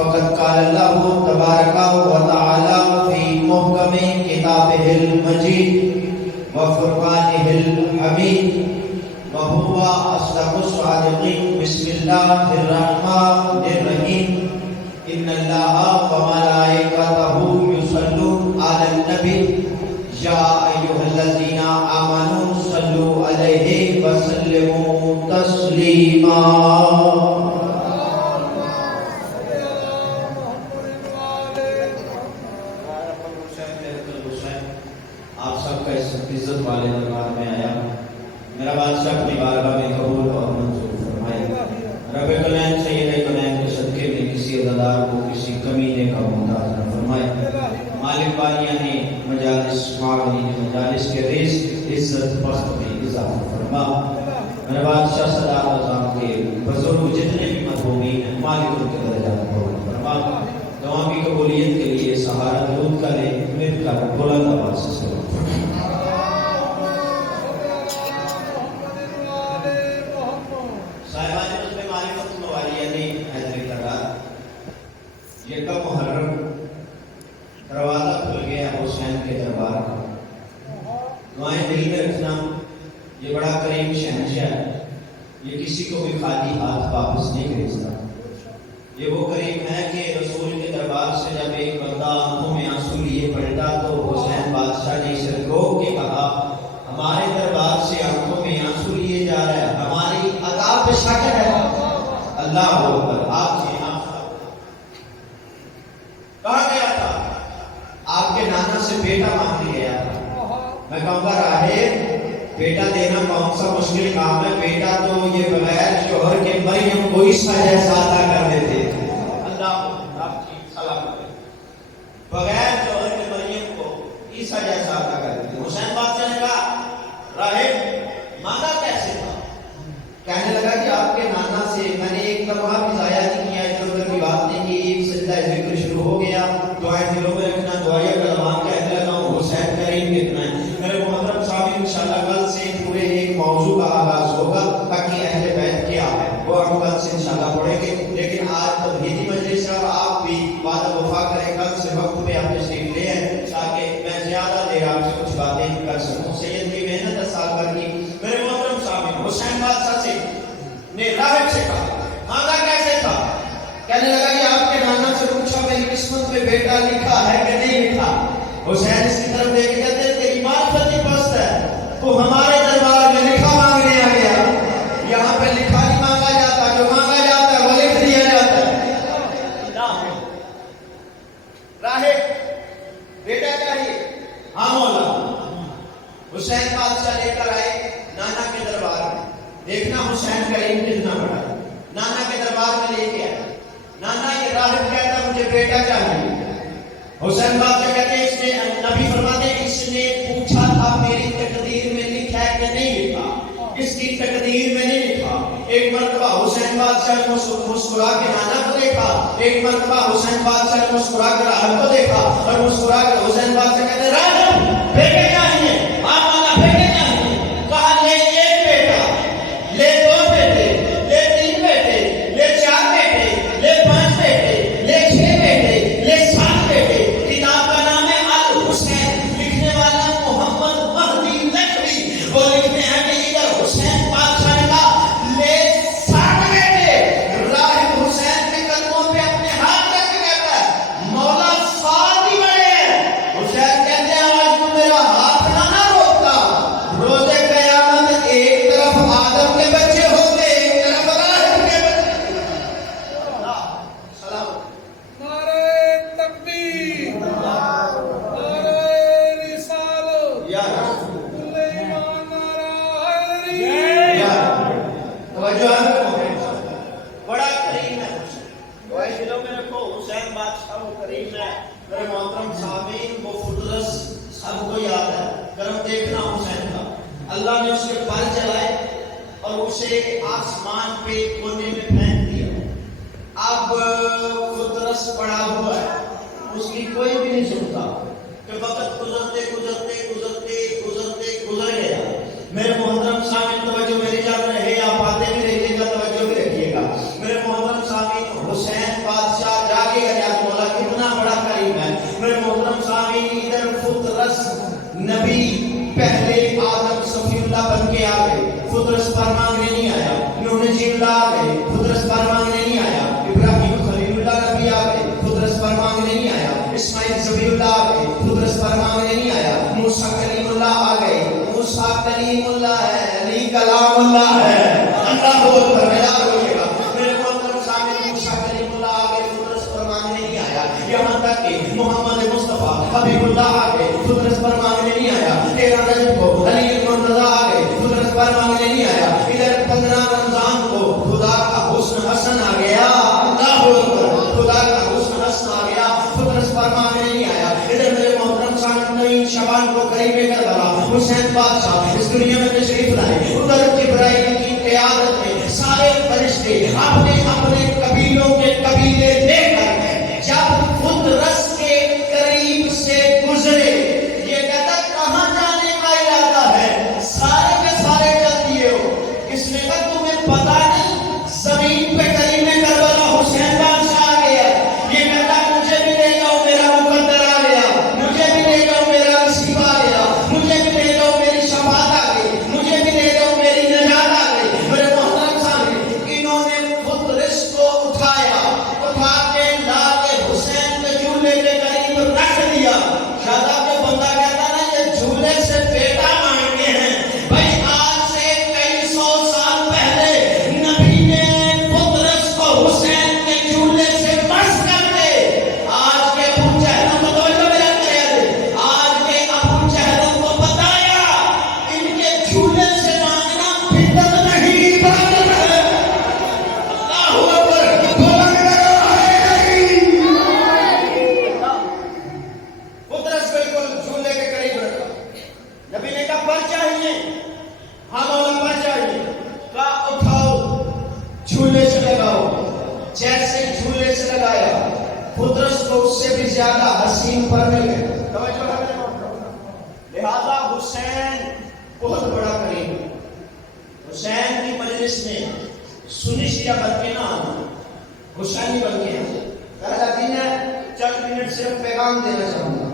فقد قال اللہ تبارک و تعالی فی محکم کتابہ المجید وفرقانہ الحمید وهو أصدق الصادقين. بسم الله الرحمن الرحيم. إن الله وملائكته يصلون على النبي يا أيها الذين آمنوا صلوا عليه وسلموا تسليما. آپ سب کا اس عزت والے دربار میں آیا. میرا بادشاہ اپنی بارگاہ میں قبول اور منظور فرمائے. رب کلین سید کلین کے صدقے میں کسی عزادار کو کسی کمینے کا محتاج نہ فرمائے. مالک باریاں نے مجالس معاونی مجالس کے رزق عزت پست میں اضافہ فرما. میرا بادشاہ صدار اعظم کے بزرگ جتنے بھی مطلوبین ہیں مالک ان کے درجات بلند فرما. دعا کی قبولیت کے لیے سہارا درود کریں مل کر بلند آواز سے سلام. یکم محرم دروازہ کھل گیا حسین کے دربار کا. دعائیں دل میں رکھنا. یہ بڑا کریم شہنشاہ ہے. یہ کسی کو بھی خالی ہاتھ واپس نہیں بھیجتا. یہ وہ کریم ہے کہ رسول کے دربار سے جب ایک بندہ آنکھوں میں آنسو لیے پلٹا تو حسین بادشاہ نے اسے روک کے کہا ہمارے دربار سے آنکھوں میں آنسو لیے جا رہا ہے, ہماری عطا پہ شک ہے. اللہ اکبر. آپ کے کہا گیا تھا آپ کے نانا سے بیٹا مانگ لیا تھا. میں کہوں گا راہب بیٹا دینا کون سا مشکل کام ہے. بیٹا تو یہ بغیر شوہر کے مریم کو اس طرح سادہ کر دیتے. اللہ آپ کی سلام بغیر شوہر کے مریم کو اس طرح سادہ کر دیتے. حسین بادشاہ نے کہا راہب مانا کیسے تھا. کہنے لگا کہ آپ کے نانا سے میں نے ایک لمحہ بھی ضائع نہیں کیا, ادھر ادھر کی بات نہیں کی. ایک سجدہ ذکر شروع ہو گیا. دعائیں دلوں میں رکھنا. دعائیں کلمات کہتے رہتا ہوں. حسین کریم کتنا ہے. میرے محترم صاحب انشاءاللہ کل سے پورے ایک موضوع کا آغاز ہوگا تاکہ اہل بیت کیا ہے وہ ہم کل سے انشاءاللہ پڑھیں گے. لیکن آج توحیدی مجلس ہے اور آپ بھی وعدہ وفا کریں کل سے وقت پہ آپ تشریف لے آئیں تاکہ میں زیادہ دیر آپ سے کچھ باتیں کر سکوں. سید کی محنت 10 سال بھر کی. میرے محترم صاحب حسین بادشاہ سے نے راہب سے کہا مانگا کیسے تھا. کہنے لگا کہ آپ کے نانا سے پوچھا میری قسمت میں بیٹا لکھا ہے کہ نہیں لکھا. حسین اس کی طرف دیکھ کے کہتے ہیں تیری معرفت ہی پست ہے. تو ہمارے دربار میں لکھا مانگنے آ گیا. یہاں پہ لکھا نہیں مانگا جاتا, جو مانگا جاتا ہے وہ لکھ دیا جاتا ہے. راہب بیٹا چاہیے. ہاں مولا. حسین بادشاہ لے کر آئے نانا کے دربار میں. دیکھنا حسین کریم کتنا بڑا ہے. نانا کے دربار میں لے کے آئے. نانا یہ راہب کہتا مجھے بیٹا چاہیے. حسین بادشاہ کہتے ہیں اس نے نبی فرماتے ہیں اس نے پوچھا تھا میری تقدیر میں لکھا ہے کہ نہیں لکھا. اس کی تقدیر میں نہیں لکھا. ایک مرتبہ حسین بادشاہ نے مسکرا کے نانا کو دیکھا. ایک مرتبہ حسین بادشاہ نے مسکرا کے راہب کو دیکھا اور مسکرا کے حسین بادشاہ کہتے ہیں راہب بیٹے چاہیے. آپ مانا بیٹے چاہیے. کہا لے ایک بیٹا, لے 2 بیٹے, لے 3 بیٹے, لے 4 بیٹے, لے 5 بیٹے, لے 6 بیٹے, لے 7 بیٹے. کتاب کا نام ہے الحسین. لکھنے والا محمد مہدی لکھوی. وہ لکھتے ہیں کہ ادھر حسین بادشاہ نے کہا لے 7 بیٹے. راہب حسین کے قدموں پہ اپنے ہاتھ رکھ کے کہتا ہے مولا 7 ہی بڑے ہیں. حسین کہتے ہیں آج تو میرا ہاتھ نہ روکتا. روزے قیامت ایک طرف آدم کے بچے ہوتے, ایک طرف راہب کے بچے. سلام. نعرہ تکبیر, نعرہ رسالت, یا کل ایمان, نعرہ حیدری. یا توجہ رکھو. بڑا کریم ہے حسین. دعائیں دلوں میں رکھو. حسین بادشاہ وہ کریم ہے. میرے محترم سامعین وہ فطرت سب کو یاد ہے. کرم دیکھنا حسین کا. اللہ نے اس کے پر جلائے اور اسے آسمان پہ کونے میں پھینک دیا. اب فطرت پڑا ہوا ہے, اس کی کوئی بھی نہیں سنتا کہ وقت گزرتے گزرتے گزرتے گزرتے گزر گیا. میرے محترم سامعین توجہ میری جان رہے یا باتیں بھی رہیے گا, توجہ بھی رکھیے گا. میرے محترم سامعین حسین بادشاہ جاگے موسیٰ کلیم اللہ آ گئے. موسیٰ کلیم اللہ ہے, علی کلام اللہ ہے. اللہ اکبر, بیدار ہوئیے گا. میرے محترم سامنے موسیٰ کلیم اللہ آ گئے, فطرت پر مانگنے نہیں آیا. یہاں تک کہ محمد مصطفیٰ حبیب اللہ آ گئے, فطرت پر مانگنے نہیں آیا. 13 رجب کو علی مرتضیٰ آ گئے, فطرت پر مانگنے نہیں آیا. ادھر 15 رمضان کو خدا کا حسن حسن آ گیا. اللہ اکبر, خدا کا حسن حسن آ گیا, فطرت پر مانگنے نہیں آیا. ادھر میرے محترم سامنے شعبان کو قریب کربلا حسین بادشاہ اس دنیا میں تشریف لائے. ادھر جبرائیل کی قیادت میں سارے فرشتے اپنے اپنے قبیلوں کے قبیلے لے کر جب فطرت کے قریب سے گزرے, یہ کہتا کہاں جانے کا ارادہ ہے؟ سارے کے سارے چل دیے ہو. اس نے کہا تمہیں پتا نہیں زمین پہ قریب کربلا حسین بادشاہ آ گیا. یہ کہتا مجھے بھی لے جاؤ, میرا مقدر آ گیا. مجھے بھی لے جاؤ, میرا نصیب آ گیا. مجھے بھی لے جاؤ, میری شفاعت آ گئی. مجھے بھی لے جاؤ, میری نجات آ گئی. میرے محترم سامنے انہوں نے فطرت کو اٹھایا, اٹھا کے لا کے حسین کے جھولے کے قریب رکھ دیا. شاداب کے بندہ کہتا نا یہ جھولے سے بیٹا مانگے ہیں. بھائی آج سے کئی سو سال پہلے نبی نے فطرت کو حسین کے جھولے سے بس کر دے. آج کے ابو جہل کو توجہ میرا کرے, آج کے ابو جہل کو بتایا ان کے جھولے سے مانگنا بدعت نہیں, عبادت ہے. اللہ اکبر, بولنے لگا فطرت بالکل جھولے کے قریب رکھا. نبی نے کہا پر چاہیے, ہاں مولا پر چاہیے. کہا اٹھاؤ, جھولے سے لگاؤ. جیسے جھولے سے لگایا فطرت کو اس سے بھی زیادہ حسین پر مل گئے. توجہ ہے میرے محترم. لہذا حسین بہت بڑا کریم. حسین کی مجلس میں سنی شیعہ بن کے نہ آنا, حسینی بن کے آنا. پہلا دن ہے, چند منٹ صرف پیغام دینا چاہوں گا.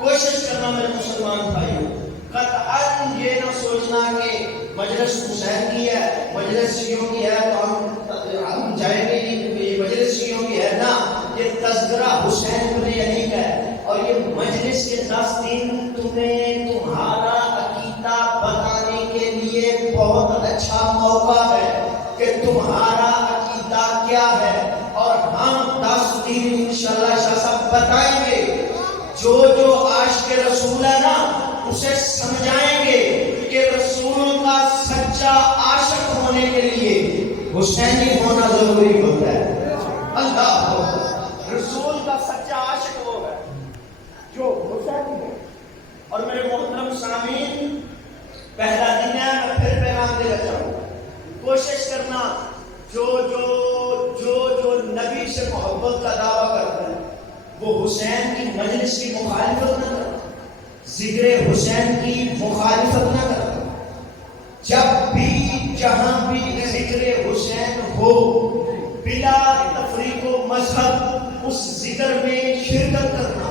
کوشش کرنا میرے مسلمان بھائیوں, قطعاً یہ نہ سوچنا کہ مجلس حسین کی ہے, مجلس شیعوں کی ہے تو ہم جائیں گے نہیں, یہ مجلس شیعوں کی ہے نا. یہ تذکرہ حسین بن علی کا ہے, اور یہ مجلس کے 10 دن تمہیں تمہارا عقیدہ بتانے کے لیے بہت اچھا موقع ہے کہ تمہارا عقیدہ کیا ہے. اور ہم 10 دن انشاءاللہ شاہ صاحب بتائیں گے. جو عاشق رسول ہے نا اسے سمجھائیں گے کہ رسول کا سچا عاشق ہونے کے لیے حسینی ہونا ضروری ہوتا ہے. اللہ رسول کا سچا عاشق وہ ہے جو حسینی ہے. اور میرے محترم سامعین, پہلا دن ہے, میں پھر پیغام دینا چاہوں گا. کوشش کرنا جو نبی سے محبت کا دعویٰ کرتا ہے وہ حسین کی مجلس کی مخالفت نہ کرتا, ذکر حسین کی مخالفت نہ کرتا. جب بھی جہاں بھی ذکر حسین ہو بلا تفریق و مذہب اس ذکر میں شرکت کرنا,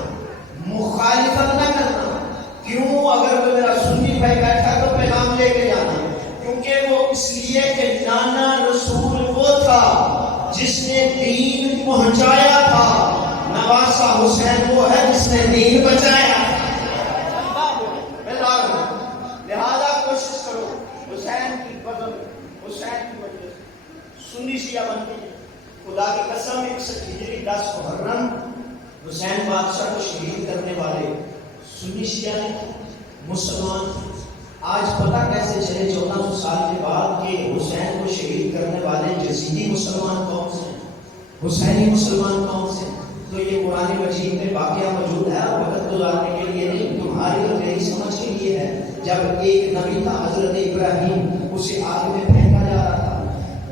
مخالفت نہ کرنا. کیوں؟ اگر وہ میرا سنی بھائی بیٹھا تو پیغام لے کے جانا, کیونکہ وہ اس لیے کہ نانا رسول وہ تھا جس نے دین پہنچایا تھا, نواسا حسین وہ ہے جس نے دین بچایا. لہذا کوشش کرو حسین کی بدل, حسین کی وجہ سنی شیعہ بن کے. خدا کی قسم 61 ہجری 10 محرم حسین بادشاہ کو شہید کرنے والے سنی شیعہ نے مسلمان تھے. آج پتہ کیسے چلے 1400 سال کے بعد کہ حسین کو شہید کرنے والے یزیدی مسلمان کون سے ہیں, حسینی مسلمان کون سے ہیں؟ تو یہ قرآن مجید میں واقعہ موجود ہے, وقت گزارنے کے لیے نہیں, تمہاری اور میری سمجھ کے لیے ہے. جب ایک نبی تھا حضرت ابراہیم, اسے آگ میں پھینکا جا رہا تھا.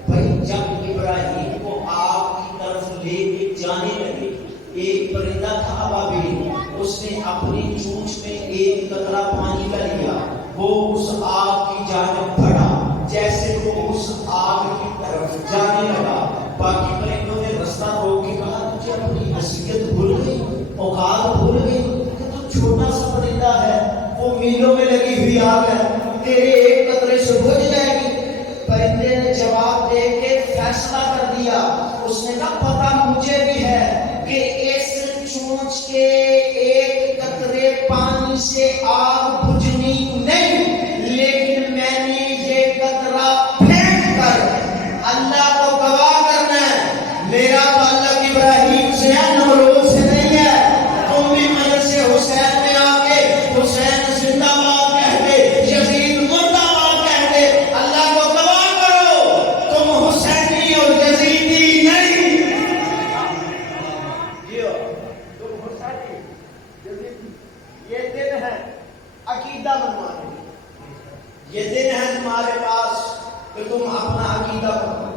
بھائی جب ابراہیم کو آگ کی طرف لے کے جانے لگے, ایک پرندہ تھا ابابیل, اس نے اپنی چونچ میں ایک قطرہ پانی کا لیا, وہ اس آگ کی جانب بڑھا. جیسے وہ اس آگ کی طرف جانے لگا, باقی پرندوں نے رستہ روک کے کہا تجھے اپنی حیثیت بھول گئی, اوقات بھول گئی, کہ تو چھوٹا سا پرندہ ہے, وہ میلوں میں لگی ہوئی آگ ہے, تیرے ایک قطرے سے بجھ جائے گی. پرندے نے جواب دے کے فیصلہ کر دیا. اس نے کہا پتہ مجھے بھی ہے کہ اس چونچ کے ایک قطرے پانی سے آگ ابراہیم سے ہے، نمرود سے نہیں ہے۔ تم بھی مجلس حسین میں آ کے حسین زندہ باد کہہ دے، یزید مردہ باد کہہ دے، اللہ کو گواہ کرو تم حسینی اور یزیدی نہیں۔ تم حسینی یزیدی، یہ دن ہے عقیدہ بنوانے، یہ دن ہے تمہارے پاس کہ تم اپنا عقیدہ بنواؤ۔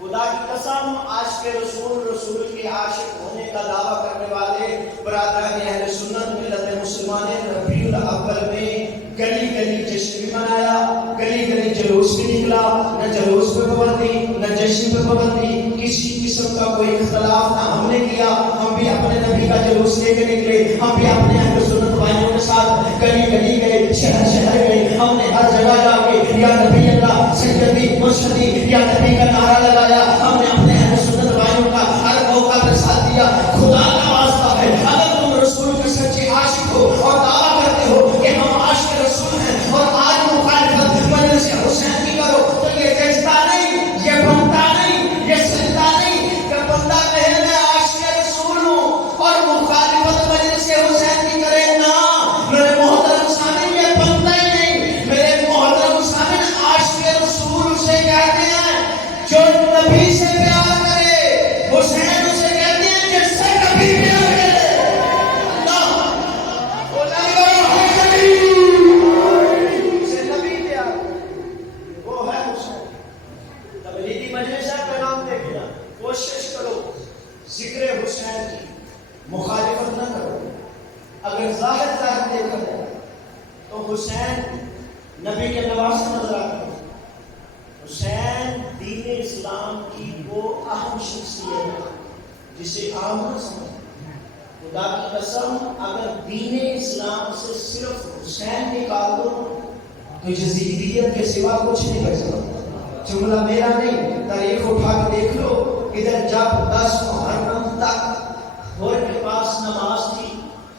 خدا کی قسم، عاشق رسول، رسول کے عاشق ہونے کا دعویٰ کرنے والے برادران اہل سنت ملت مسلمان ربیع الاول میں گلی گلی جشن بھی منایا، گلی گلی جلوس بھی نکلا، نہ جلوس پہ پابندی نہ جشن پہ پابندی، کسی قسم کا کوئی اختلاف نہ ہم نے کیا۔ ہم بھی اپنے نبی کا جلوس لے کے نکلے، ہم بھی اپنے اہل سنت بھائیوں کے ساتھ گلی گلی گئے، شہر شہر گئے، ہم نے ہر جگہ جا کے یا نبی اللہ سیدی مرشدی یا نبی کا نعرہ لگایا۔ ہم نے اپنے اہل سنت بھائیوں کا ہر موقع پر ساتھ دیا۔ خدا کا واسطہ ہے، اگر تم رسول کے سچے عاشق ہو اور دعویٰ کرتے ہو کہ ہم عاشق رسول ہیں اور آج مخالفت مجلس حسین کی کرو، تو یہ جچتا نہیں، یہ بنتا نہیں، یہ سلتا نہیں کہ بندہ کہے میں عاشق رسول ہوں اور مخالفت مجلس حسین کی کرے۔ نہ میرے محترم سامنے، یہ بنتا ہی نہیں۔ میرے محترم سامنے، عاشق رسول اسے کہتے ہیں جو نبی سے پیار کرے، حسین اسے کہتے ہیں جس سے کبھی پیار کرے۔ اللہ اسے نبی پیار کرے، وہ ہے حسین۔ تبلیغی مجلس ہے، پیغام دیکھنا، کوشش کرو ذکر حسین کی مخالفت نہ کرو۔ اگر ظاہر دیکھا جائے تو حسین نبی کے نواسے نظر آتے ہیں۔ حسین دین اسلام کی وہ اہم شخصیت ہے جسے عام نہ سمجھیں۔ خدا کی قسم، اگر دین اسلام سے صرف حسین نکال دو تو یزیدیت کے سوا کچھ نہیں بچتا۔ جملہ میرا نہیں، تاریخ اٹھا کے دیکھ لو۔ ادھر جب 10 محرم تک ہور کے پاس نماز تھی،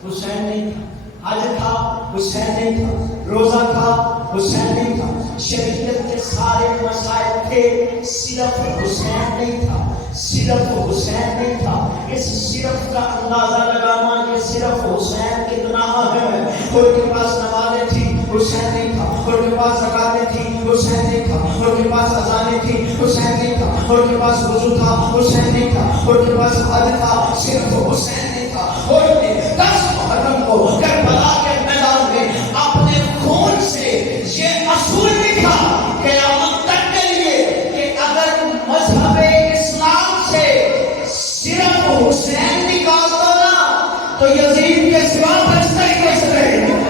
حسین نہیں تھا۔ حج تھا، حسین نہیں تھا۔ روزہ تھا، حسین نہیں تھا۔ شریعت کے سارے مسائل تھے، صرف حسین نہیں تھا، صرف حسین نہیں تھا۔ اس صرف کا اندازہ لگانا کہ صرف حسین کتنا اہم ہے۔ ان کے پاس نمازیں تھی، حسین نہیں تھا۔ ان کے پاس زکاتیں تھی، حسین نہیں تھا۔ ان کے پاس اذانیں تھی، حسین نہیں تھا۔ ان کے پاس وضو تھا، حسین نہیں تھا۔ ان کے پاس حج تھا، صرف حسین نہیں تھا۔ اور 10 محرم کو کربلا کے میدان میں اپنے خون سے یہ اصول لکھا قیامت تک کے لیے کہ اگر مذہب اسلام سے صرف حسین نکال دو نا تو یزید کے سوا بچتا ہی کچھ نہیں۔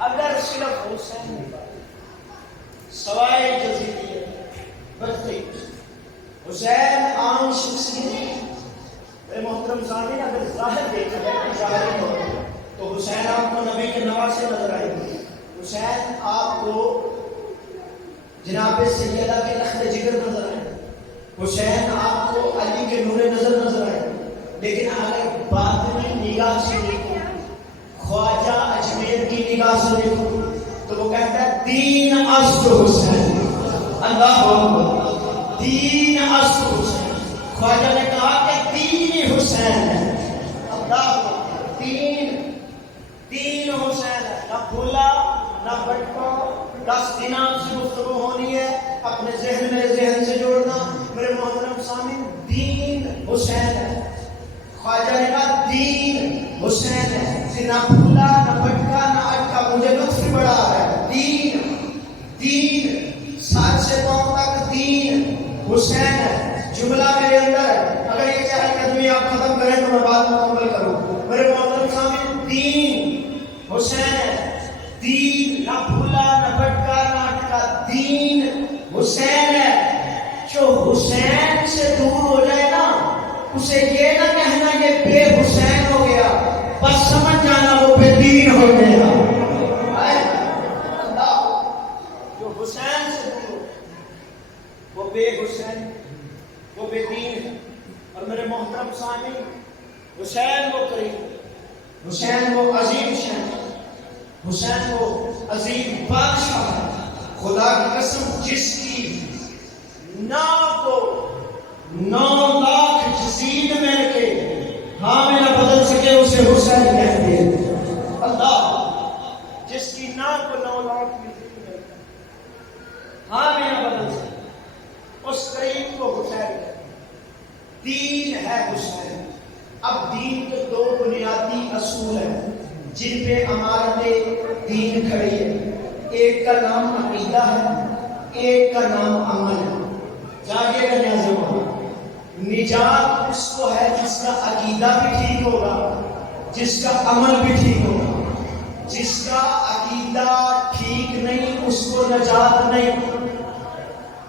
اگر صرف حسین نکال سوائے یزیدیت بچتے ہی۔ حسین عام شخصیت نہیں۔ میرے محترم سامعین، اگر ظاہر دیکھا جائے ظاہری طور پر تو حسین آپ کو نبی کے نواسے نظر آئے گی۔ حسین آپ کو جناب سیدہ کے لخت جگر نظر آئے گی۔ حسین آپ کو علی کے نور نظر نظر آئے گی۔ لیکن اگر باطنی نگاہ سے دیکھو، خواجہ اجمیر کی نگاہ سے دیکھو تو وہ کہتا ہے دین اصل حسین۔ اللہ اکبر، دین اصل حسین۔ خواجہ نے کہا کہ دین حسین ہے۔ اللہ دین حسین ہے، نہ بھولا نہ بٹکا۔ 10 دن سے گفتگو ہونی ہے، اپنے ذہن میں ذہن سے جوڑنا۔ میرے محترم سامعین، دین حسین ہے۔ خواجہ نے کہا دین حسین ہے، نہ بھولا نہ بٹکا نہ اٹکا۔ مجھے لطف بڑا آ رہا ہے۔ دین سر سے پاؤں تک دین حسین ہے۔ جملہ میرے اندر ہے، اگر یہ چاہے کہ آدمی آپ ختم کریں تو میں بات مکمل کروں۔ میرے محترم سامعین، دین حسین ہے۔ دین نہ بھولا نہ بٹکا نہ اٹکا، دین حسین ہے۔ جو حسین سے دور ہو جائے نا، اسے یہ نہ کہنا یہ بے حسین ہو گیا، بس سمجھ جانا وہ بے دین ہو گیا۔ جو حسین سے دور ہو وہ بے حسین، وہ بے دین ہے۔ اور میرے محترم سامعین، حسین وہ قریب، حسین وہ عظیم شہر، حسین وہ عظیم بادشاہ ہے۔ خدا کی قسم، جس کی دین ہے حسین. اب دین کے دو بنیادی اصول ہیں جن پہ عمارت دین کھڑی ہے. ایک کا نام عقیدہ ہے، ایک کا نام عمل ہے. جاگے گا نیازم. نجات اس کو ہے جس کا عقیدہ بھی ٹھیک ہوگا، جس کا عمل بھی ٹھیک ہوگا. جس کا عقیدہ ٹھیک نہیں اس کو نجات نہیں،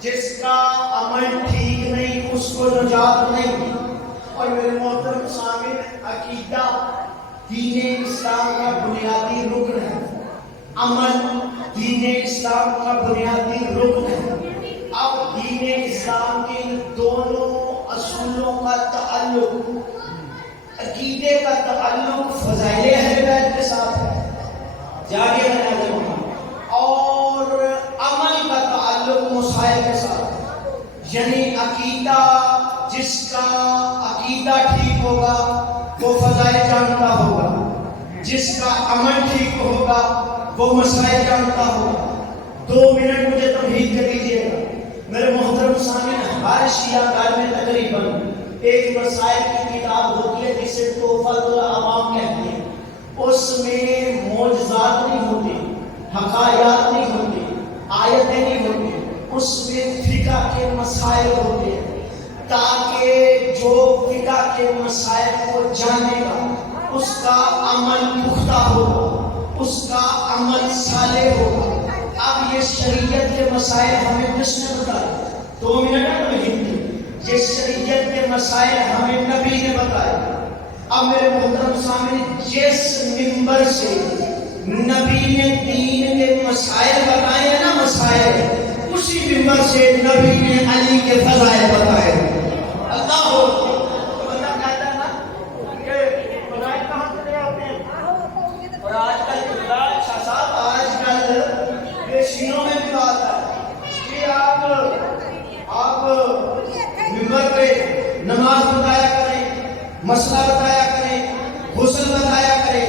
جس کا عمل ٹھیک نہیں اس کو نجات نہیں. اور میرے محترم سامعین، عقیدہ دین اسلام کا بنیادی رکن ہے، عمل دین اسلام کا بنیادی رکن ہے. اب دین اسلام کے ان دونوں اصولوں کا تعلق، عقیدے کا تعلق فضائل اہل بیت کے ساتھ ہے، جاگے رہنا، اور عمل کا تعلق مسائل کے ساتھ. یعنی عقیدہ، جس کا عقیدہ ٹھیک ہوگا وہ فضائل جانتا ہوگا، جس کا عمل ٹھیک ہوگا وہ مسائل جانتا ہوگا. 2 منٹ مجھے تمہید کر دیجیے گا میرے محترم سامعین. ہر شیعہ گھر میں تقریباً ایک مسائل کی کتاب ہوتی ہے جسے تحفۃ العوام کہتے ہیں. اس میں معجزات نہیں ہوتے، حقائق نہیں ہوتے، آیتیں نہیں ہوتی. اس میں فقہ کے مسائل ہوتے ہیں تاکہ جو فقہ کے مسائل کو جانے گا اس کا عمل پختہ ہوگا، اس کا عمل صالح ہوگا. اب یہ شریعت کے مسائل ہمیں کس نے بتائے؟ 2 منٹ میں یہ شریعت کے مسائل ہمیں نبی نے بتائے. اب میرے محترم سامنے، جس منبر سے نبی نے دین کے مسائل بتائے ہیں نا، مسائل، اسی منبر سے نبی نے علی کے فضائل بتائے. اللہ ہو بندہ کہتا ہے نا کہ فضائل کہاں سے لے آتے ہیں. اور آج کل شاہ صاحب، آج کل پیشینوں میں بھی بات ہے کہ آپ منبر پہ نماز بتایا کریں، مسئلہ بتایا کریں، غسل بتایا کریں.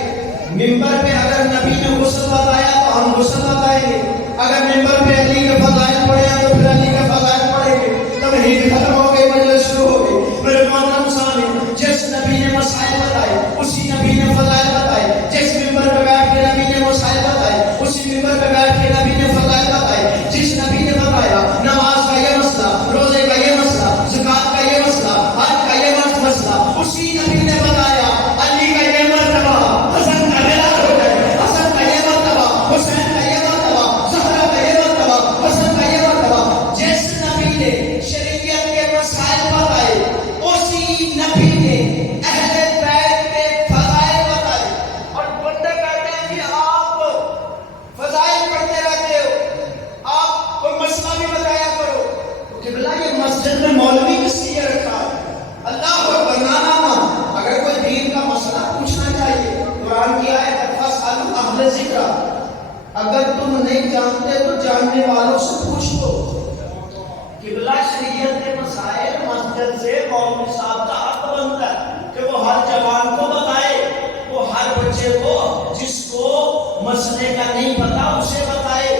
منبر پہ اگر نبی نے غسل بتایا تو ہم غسل بتائیں گے. اگر منبر پہ علی کے فضائل پڑھے ہیں تو پھر علی کے فضائل پڑھیں گے. توحید ختم ہو گئی، مجلس شروع ہو گئی. میرے محترم سامنے، جس نبی نے مسائل بتائے اسی نبی نے فضائل بتائے. جس منبر پہ بیٹھ کے نبی نے مسائل بتائے اسی منبر پہ بیٹھ کے نبی نے فضائل بتائے. جس نبی نے بتایا نماز کا یہ مسئلہ، روزے کا یہ مسئلہ، زکات کا یہ مسئلہ، حج کا یہ مسئلہ، اسی نبی نے بتایا. علی کا یہ مرتبہ، حسن کا ملاد ہو جائے، حسن کا یہ مرتبہ، حسین کا یہ مرتبہ، زہرا کا یہ مرتبہ، حسن کا یہ مرتبہ. جس نبی نے شریعت کے مسائل بتائے اسی نبی نے اہل بیت کے فضائل بتائے. اور بندے کہتے ہیں کہ آپ فضائل پڑھتے رہتے ہو، آپ کوئی مسئلہ بھی بتایا کرو. قبلہ یہ مسجد میں مولوی کس لیے رکھا ہے؟ اللہ کو بنانا نا. اگر کوئی دین کا مسئلہ پوچھنا چاہیے، قرآن کی آیت ہے فاسألوا اہل ذکر. اگر تم نہیں جانتے تو جاننے والوں سے پوچھ لو. قبلہ شریعت کے مسائل مسجد سے قوم صاحب کا حق بنتا ہے کہ وہ ہر جوان کو بتائے، وہ ہر بچے کو، جس کو مسئلے کا نہیں پتا اسے بتائے.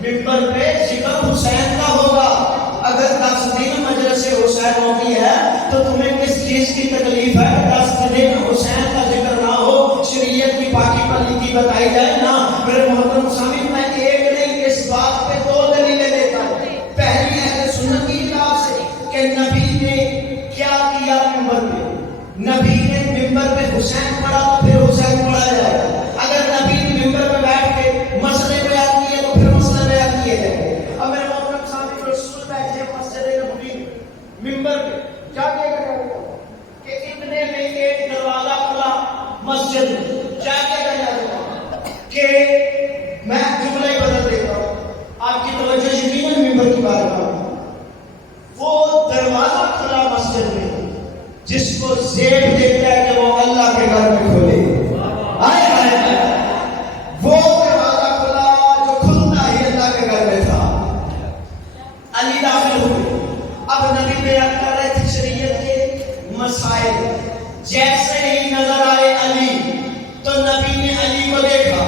منبر پہ ذکر حسین کا ہوگا. اگر 10 دن مجلس حسین ہوتی ہے تو تمہیں کس چیز کی تکلیف ہے؟ 10 دن حسین کا ذکر نہ ہو، شریعت کی پاکی پلیتی بتائی جائے نا. میرے محترم سامعین، میں ایک نہیں اس بات پہ 2 دلیلیں دیتا ہوں. پہلی اہل سنت کی کتاب سے کہ نبی نے کیا کیا منبر پہ. نبی نے منبر پہ حسین پڑھا تو پھر حسین پڑھا جائے. اگر نبی نے منبر پہ بیٹھ کے مسئلے بیان کیے تو پھر مسئلے بیان کیے جائیں. اب میرے محترم سامعین، رسول بیٹھے مسجد نبوی منبر پہ، کیا کیا گیا کہ اتنے میں ایک دروازہ کھلا مسجد میں. کیا کیا گیا کہ میں جملہ ہی بدل دیتا ہوں، آپ کی توجہ یقیناً منبر کی بات کروں. وہ دروازہ کھلا مسجد میں جس کو زیب دیتا ہے کہ وہ اللہ کے گھر میں کھولے. آئے آئے وہ دروازہ کھلا جو کھلتا ہی اللہ کے گھر میں تھا. علی داخل ہوئے. اب نبی بیان کر رہے تھے شریعت کے مسائل. جیسے ہی نظر آئے علی تو نبی نے علی کو دیکھا،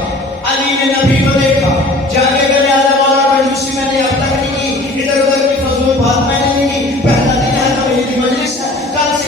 علی نے نبی کو دیکھا. جاگے گلے آدم اور کنجوسی میں نے اب تک نہیں کی، ادھر ادھر کی فضول بات میں نے نہیں کی. پہلا دن ہے تو میری مجلس ہے، کل سے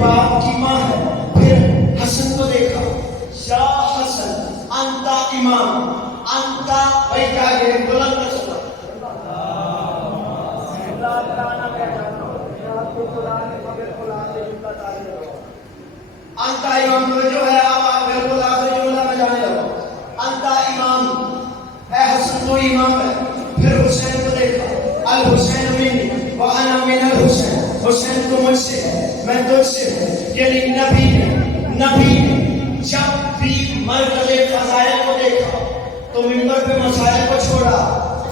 باپ کی ماں ہے. پھر حسن کو دیکھا, یا حسن انتا امام, انتا بھائی کیا یہ بلند چلا. انتا امام جو ہے آپ بالکل آخری جملہ میں جانے لگو. انتا امام, اے حسن تو امام ہے. پھر حسین کو دیکھا, الحسین منی وانا من الحسین, حسین تو مجھ سے ہے میں تجھ سے ہوں. یعنی نبی نے جب بھی مرکز فضائل کو دیکھا تو منبر پہ مسائل کو چھوڑا,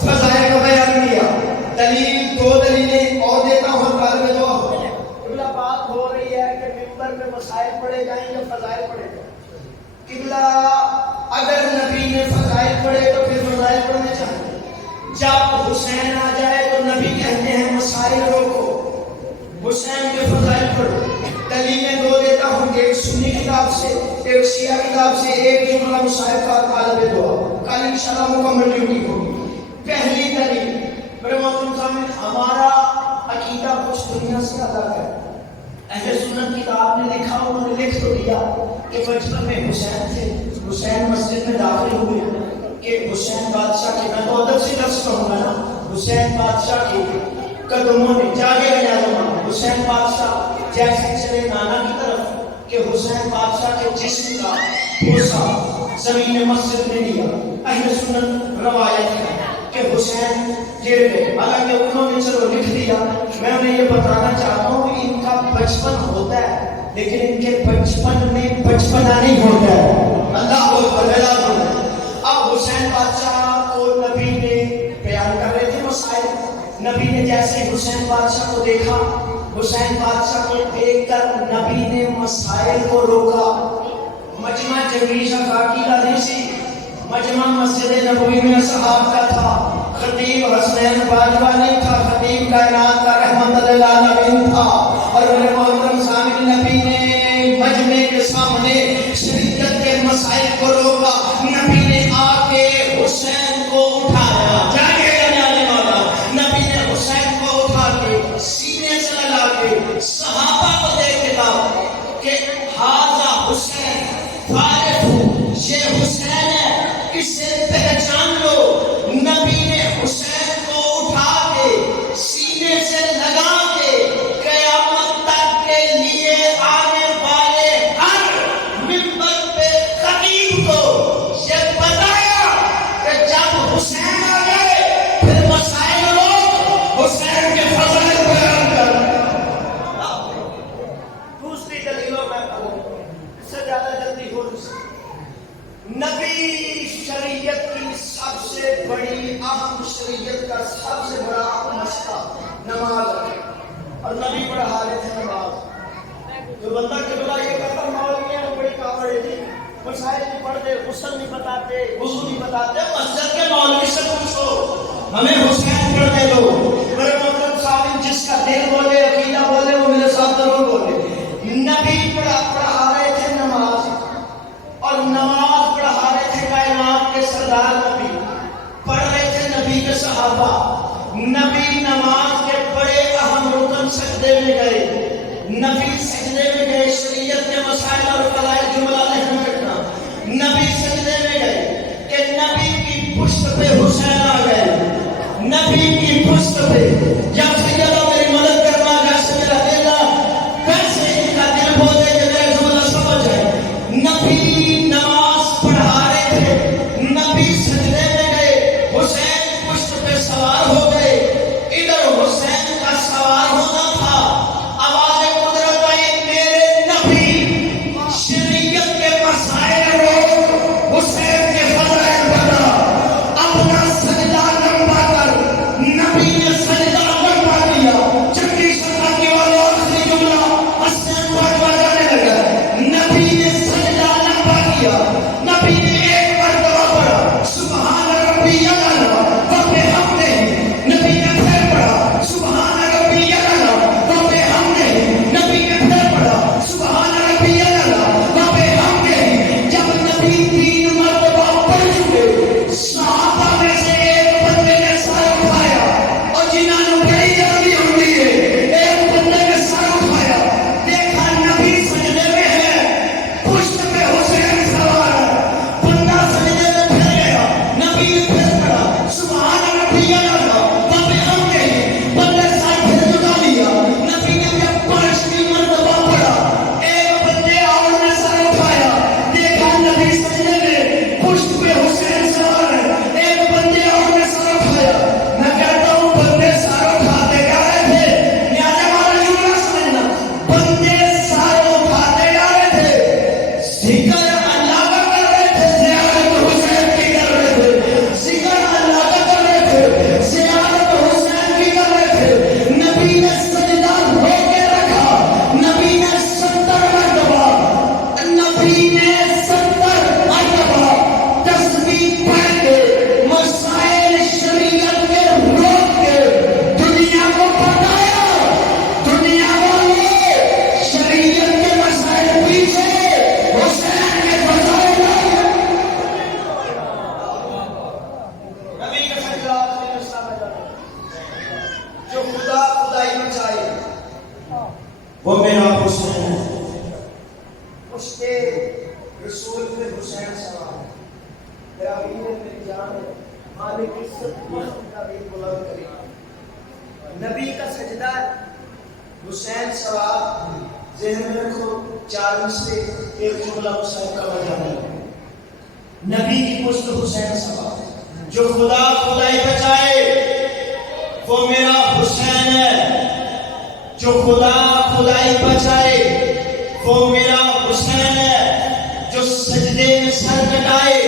فضائل کا بیان کیا. دلیل دو دلیلیں اور دیتا ہوں, کال میں دعا ہو. قبلہ بات ہو رہی ہے کہ منبر پہ مسائل پڑھے جائیں یا فضائل پڑھے جائیں. قبلہ اگر نبی نے فضائل پڑھے تو پھر فضائل پڑھنے چاہیے. جب حسین آ جائے تو نبی کہتے ہیں مسائل روکو, حسین کے فضائل پڑھو. دلیلیں دو دیتا ہوں, ایک سنی کتاب سے, ایک شیعہ کتاب سے, ایک جملہ مصاحب کا طالب دعا. کل انشاءاللہ مکمل ڈیوٹی ہوگی. پہلی دلیل میرے محترم سامنے, ہمارا عقیدہ کچھ دنیا سے الگ ہے. اہل سنت کتاب نے لکھا, انہوں نے لکھ تو دیا کہ بچپن میں حسین تھے, حسین مسجد میں داخل ہوئے کہ حسین بادشاہ کے, میں تو ادب سے لفظ کہوں گا نا, حسین بادشاہ کے قدموں نے جاگے گیا زمانہ. حسین بادشاہ جیسے چلے نانا کی طرف کہ حسین بادشاہ کے جسم کا بھوسا زمین مسجد میں لیا. اہل سنت روایت ہے کہ حسین گر گئے, حالانکہ انہوں نے چلو لکھ دیا. میں انہیں یہ بتانا چاہتا ہوں کہ ان کا بچپن ہوتا ہے لیکن ان کے بچپن میں بچپنا نہیں ہوتا ہے. اللہ کو بدلا ہوتا ہے. اب حسین بادشاہ کو نبی نے بیان کر رہے تھے مسائل. نبی نے جیسے حسین بادشاہ کو دیکھا, حسین بادشاہ کو دیکھ کر نبی نے مسائل کو روکا. مجمع جمیل شفاقی نہیں سی, مجمع مسجد نبوی میں اصحاب کا تھا. خطیب حسنین باجوہ نہیں تھا, خطیب کائنات کا رحمت للعالمین تھا. اور میرے محترم سامعین, نبی نے مجمع کے سامنے شریعت کے مسائل کو روکا. نبی نے آ کے حسین کو اٹھایا, جاگے جانے والا. نبی نے حسین کو اٹھا کے سینے سے لگا کے صحابہ کو دیکھ کے کہا کہ ھذا حسین فارغ, یہ حسین ہے, اسے پہچان لو. نبی نے حسین کو اٹھا کے سینے سے لگا کے قیامت تک کے لیے آنے والے ہر منبر پہ خطیب کو یہ بتایا کہ جب حسین آ گئے پھر مسائل روک, حسین کے فضائل بیان کر. دوسری دلیلوں میں کہوں, اس سے زیادہ جلدی ہو نہیں سکتی. نبی شریعت کی سب سے بڑی اہم, شریعت کا سب سے بڑا مسئلہ نماز ہے, اور نبی پڑھا رہے تھے نماز. جو بندہ قبلہ یہ کہتا مولوی ہے بڑی کاوڑ ہے جی, مسائل نہیں پڑھتے, غسل نہیں بتاتے, وضو نہیں بتاتے, مسجد کے مولوی سے پوچھو, ہمیں حسین پڑھنے دو. میرے محترم صاحب, جس کا دل بولے, عقیدہ بولے, وہ میرے ساتھ ضرور بولے. نبی پڑھا رہے تھے نماز, اور نماز پڑھا رہے تھے کائنات کے سردار نبی, پڑھ رہے تھے نبی کے صحابہ. نبی نماز کے بڑے اہم رکن سجدے میں گئے, نبی سجدے میں گئے. شریعت کے مسائل اور فضائل جملہ نہیں رکھنا. نبی سجدے میں گئے کہ نبی کی پشت پہ حسین آ گئے, نبی کی پشت پہ. یا سیدہ میری مدد کرنا, جیسے میرا دل ویسے ان کا دل بولے کہ میرے جملہ سمجھ آئے. نبی نماز پڑھا رہے تھے, نبی سجدے میں گئے, حسین پشت پہ سوار ہو گئے. ادھر حسین کا سوار ہونا تھا, آواز قدرت آئی, میرے نبی شریعت کے مسائل روک, حسین کے فضائل بتا. اپنا سجدہ لمبا کر, نبی نے سجدہ لمبا کیا. چکی شفا کی والا آخری جملہ حسین باجوہ جانے لگا. نبی نے سجدہ لمبا کیا, نبی نے ایک مرتبہ پڑھا سبحان ربی الاعلیٰ وبحمدہ. نبی نے پھر پڑھا سبحان ربی الاعلیٰ وبحمدہ. نبی نے پھر پڑھا سبحان ربی الاعلیٰ وبحمدہ. جب نبی 3 مرتبہ رسول پہ حسین سوار ہے. میرا بھی میری جان ہے مالک عزت محمد کا بھی بلند کرے. نبی کا سجدہ حسین سوار. ذہن میں رکھو 4 میں سے ایک جملہ حسین کا بجانا ہے. نبی کی پشت حسین سوار. جو خدا خدائی بچائے وہ میرا حسین ہے. جو خدا خدائی بچائے وہ میرا حسین ہے. جو سجدے میں سر کٹائے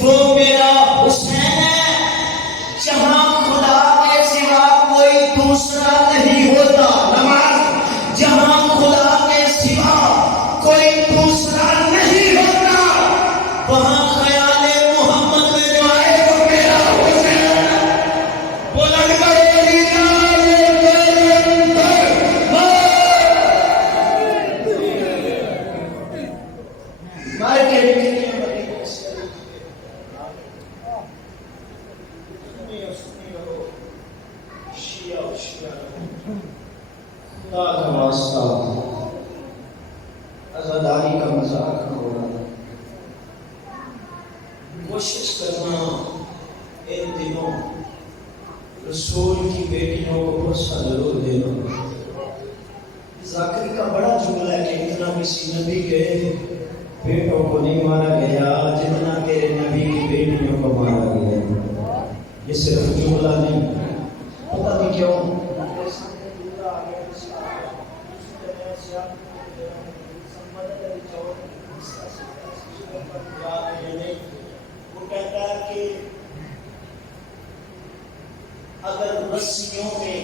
وہ میرا حسین ہے. جہاں خدا کے سوا کوئی دوسرا نہیں ہوتا. نماز جہاں خدا کے سوا کوئی دوسرا نہیں ہوتا وہاں خیال محمد میں جو آئے وہ میرا حسین ہے. بلند کرو خدا کا واسطہ عزاداری کا مذاق نہ ہونا. کوشش کرنا ان دنوں رسول کی بیٹیوں کو پرسہ ضرور دینا. ذاکری کا بڑا جملہ ہے کہ اتنا کسی نبی کے بیٹوں کو نہیں مارا گیا جتنا کہ نبی کی بیٹیوں کو مارا گیا. یہ صرف جملہ نہیں. پتہ نہیں کیوں وہ کہتا ہے کہ اگر رسیوں میں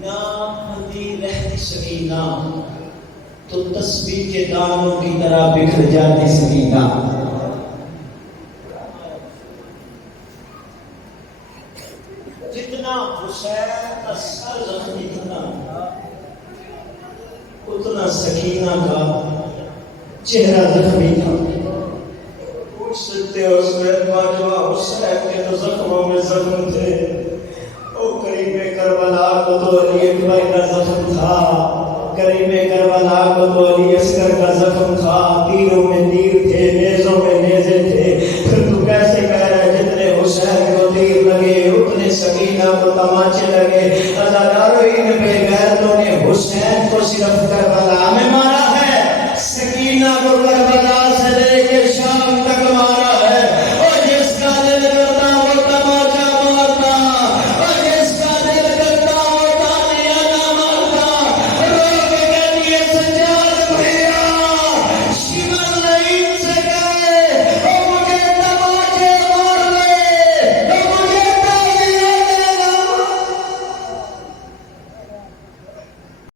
نہ بندھی رہتی سکینہ تو تسبیح کے دانوں کی طرح بکھر جاتی سکینہ. جتنا حسین کا سر زخمی تھا اتنا سکینہ کا چہرہ زخمی تھا. پوچھ سکتے ہو اس میں حسین کے تو زخموں میں زخم تھے. او قریب کربلا کو تو علی اکبر کا زخم تھا. قریب کربلا کو تو علی اصغر کا زخم تھا. تیروں میں تیر تھے نیزوں میں نیزے تھے. پھر تو کیسے کہہ رہے جتنے حسین کو تیر لگے اتنے سکینہ کو تماچے لگے. عزادارو ان بے غیرتوں نے حسین کو صرف کربلا میں مارا ہے. سکینہ کو